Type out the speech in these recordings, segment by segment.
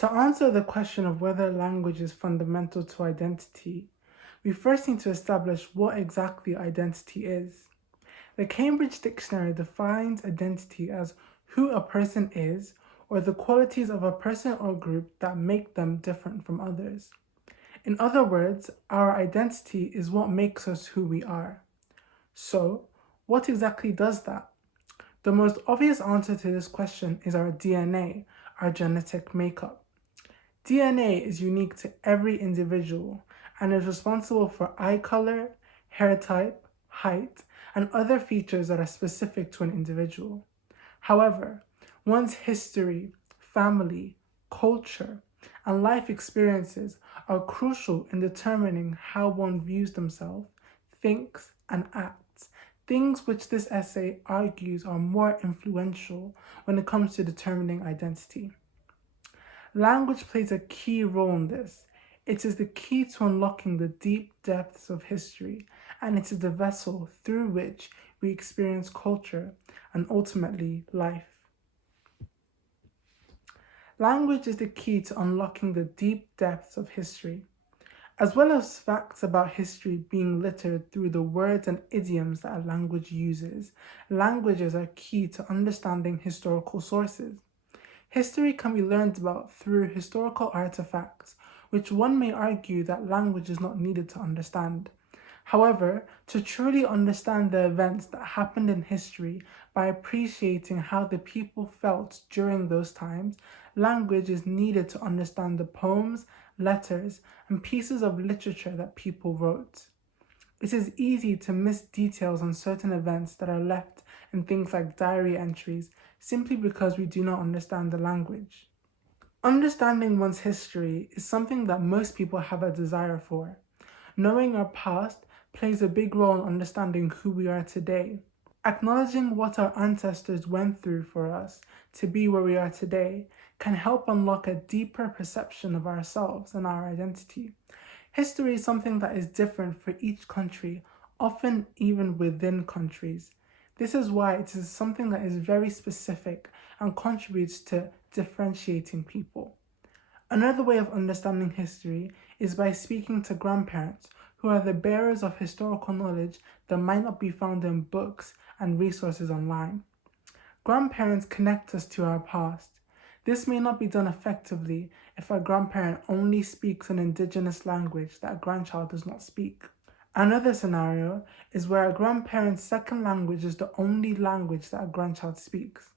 To answer the question of whether language is fundamental to identity, we first need to establish what exactly identity is. The Cambridge Dictionary defines identity as who a person is or the qualities of a person or group that make them different from others. In other words, our identity is what makes us who we are. So, what exactly does that? The most obvious answer to this question is our DNA, our genetic makeup. DNA is unique to every individual and is responsible for eye color, hair type, height, and other features that are specific to an individual. However, one's history, family, culture, and life experiences are crucial in determining how one views themselves, thinks, and acts, things which this essay argues are more influential when it comes to determining identity. Language plays a key role in this. It is the key to unlocking the deep depths of history, and it is the vessel through which we experience culture and ultimately life. Language is the key to unlocking the deep depths of history. As well as facts about history being littered through the words and idioms that a language uses, languages are key to understanding historical sources. History can be learned about through historical artifacts, which one may argue that language is not needed to understand. However, to truly understand the events that happened in history by appreciating how the people felt during those times, language is needed to understand the poems, letters, and pieces of literature that people wrote. It is easy to miss details on certain events that are left in things like diary entries simply because we do not understand the language. Understanding one's history is something that most people have a desire for. Knowing our past plays a big role in understanding who we are today. Acknowledging what our ancestors went through for us to be where we are today can help unlock a deeper perception of ourselves and our identity. History is something that is different for each country, often even within countries. This is why it is something that is very specific and contributes to differentiating people. Another way of understanding history is by speaking to grandparents, who are the bearers of historical knowledge that might not be found in books and resources online. Grandparents connect us to our past. This may not be done effectively if a grandparent only speaks an indigenous language that a grandchild does not speak. Another scenario is where a grandparent's second language is the only language that a grandchild speaks.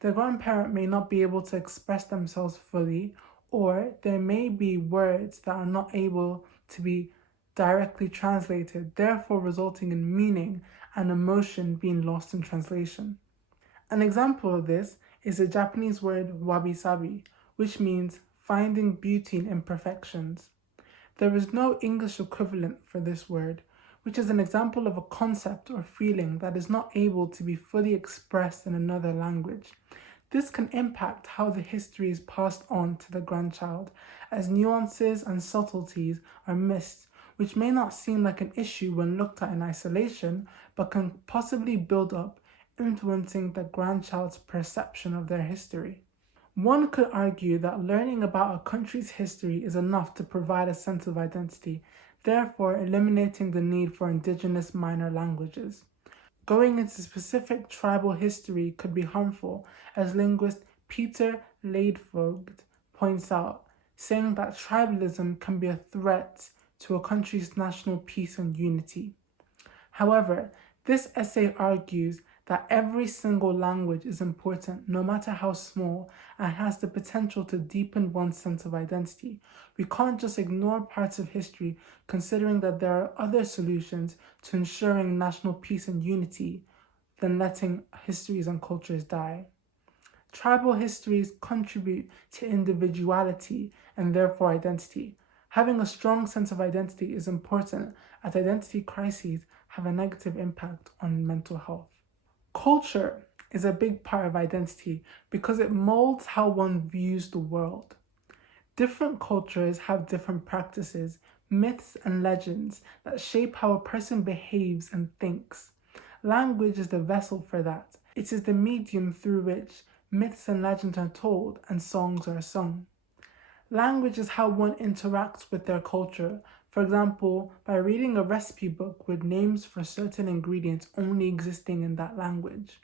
The grandparent may not be able to express themselves fully, or there may be words that are not able to be directly translated, therefore resulting in meaning and emotion being lost in translation. An example of this is the Japanese word wabi-sabi, which means finding beauty in imperfections. There is no English equivalent for this word, which is an example of a concept or feeling that is not able to be fully expressed in another language. This can impact how the history is passed on to the grandchild, as nuances and subtleties are missed, which may not seem like an issue when looked at in isolation, but can possibly build up, influencing the grandchild's perception of their history. One could argue that learning about a country's history is enough to provide a sense of identity, therefore eliminating the need for indigenous minor languages. Going into specific tribal history could be harmful, as linguist Peter Leidvogt points out, saying that tribalism can be a threat to a country's national peace and unity. However, this essay argues that every single language is important, no matter how small, and has the potential to deepen one's sense of identity. We can't just ignore parts of history, considering that there are other solutions to ensuring national peace and unity than letting histories and cultures die. Tribal histories contribute to individuality and therefore identity. Having a strong sense of identity is important, as identity crises have a negative impact on mental health. Culture is a big part of identity because it molds how one views the world. Different cultures have different practices, myths, and legends that shape how a person behaves and thinks. Language is the vessel for that. It is the medium through which myths and legends are told and songs are sung. Language is how one interacts with their culture. For example, by reading a recipe book with names for certain ingredients only existing in that language.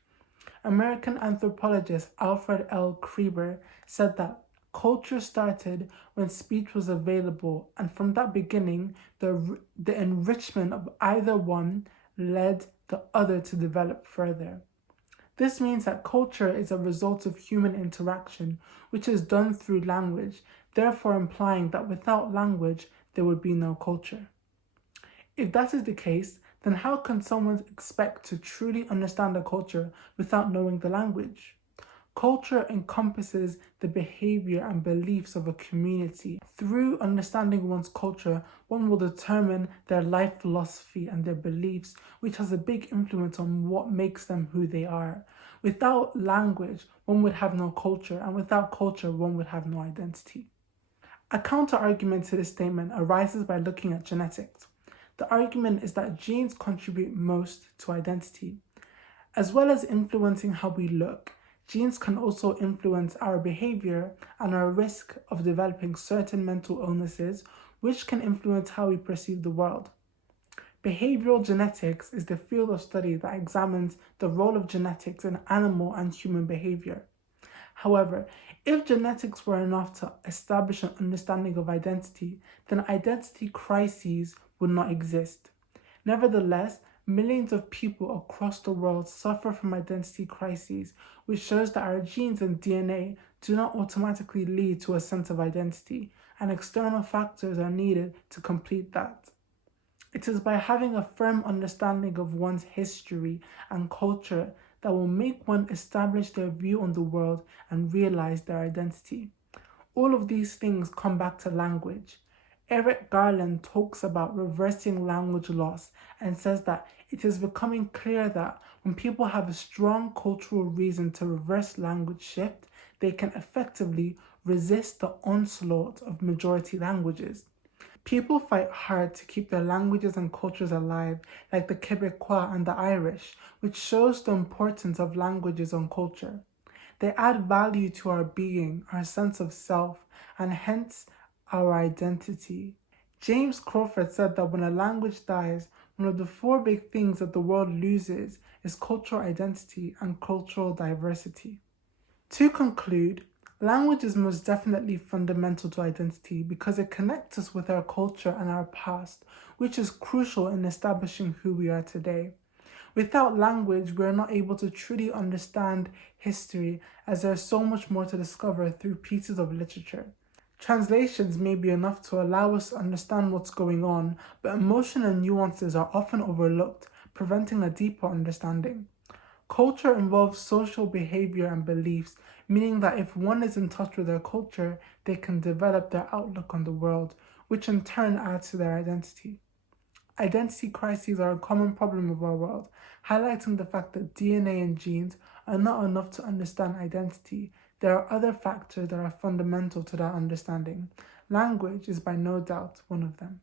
American anthropologist Alfred L. Kreber said that culture started when speech was available, and from that beginning, the enrichment of either one led the other to develop further. This means that culture is a result of human interaction, which is done through language, therefore implying that without language, there would be no culture. If that is the case, then how can someone expect to truly understand a culture without knowing the language? Culture encompasses the behavior and beliefs of a community. Through understanding one's culture, one will determine their life philosophy and their beliefs, which has a big influence on what makes them who they are. Without language, one would have no culture, and without culture, one would have no identity. A counter-argument to this statement arises by looking at genetics. The argument is that genes contribute most to identity. As well as influencing how we look, genes can also influence our behavior and our risk of developing certain mental illnesses, which can influence how we perceive the world. Behavioral genetics is the field of study that examines the role of genetics in animal and human behavior. However, if genetics were enough to establish an understanding of identity, then identity crises would not exist. Nevertheless, millions of people across the world suffer from identity crises, which shows that our genes and DNA do not automatically lead to a sense of identity, and external factors are needed to complete that. It is by having a firm understanding of one's history and culture that will make one establish their view on the world and realize their identity. All of these things come back to language. Eric Garland talks about reversing language loss and says that it is becoming clear that when people have a strong cultural reason to reverse language shift, they can effectively resist the onslaught of majority languages. People fight hard to keep their languages and cultures alive, like the Quebecois and the Irish, which shows the importance of languages on culture. They add value to our being, our sense of self, and hence our identity. James Crawford said that when a language dies, one of the four big things that the world loses is cultural identity and cultural diversity. To conclude, language is most definitely fundamental to identity because it connects us with our culture and our past, which is crucial in establishing who we are today. Without language, we are not able to truly understand history, as there is so much more to discover through pieces of literature. Translations may be enough to allow us to understand what's going on, but emotion and nuances are often overlooked, preventing a deeper understanding. Culture involves social behavior and beliefs, meaning that if one is in touch with their culture, they can develop their outlook on the world, which in turn adds to their identity. Identity crises are a common problem of our world, highlighting the fact that DNA and genes are not enough to understand identity. There are other factors that are fundamental to that understanding. Language is by no doubt one of them.